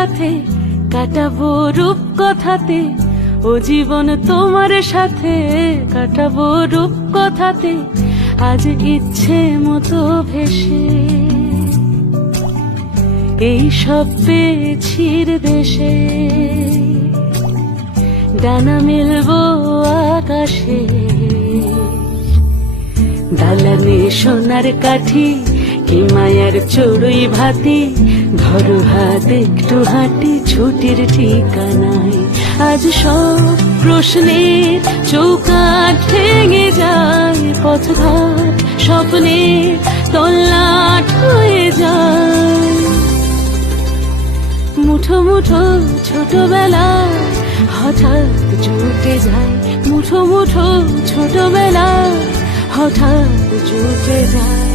সাথে কাটাবো রূপকথাতে, ও জীবন তোমার সাথে কাটাবো রূপকথাতে, আজ ইচ্ছে মতো ভেসে এই সব পেয়েছির দেশে। ডানা মেলবো আকাশে, দালানে সোনার কাঠি, কি মায়ার চড়ুই ভাতি, ধরো হাত একটু হাঁটি ছুটির ঠিকানায়। আজ সব প্রশ্নের চৌকাঠ ভেঙে যায়, পথঘাট স্বপ্নের তল্লাট হয়ে যায়। মুঠো মুঠো ছোটবেলা হঠাৎ জুটে যায়, মুঠো মুঠো ছোটবেলা হঠাৎ জুটে যায়।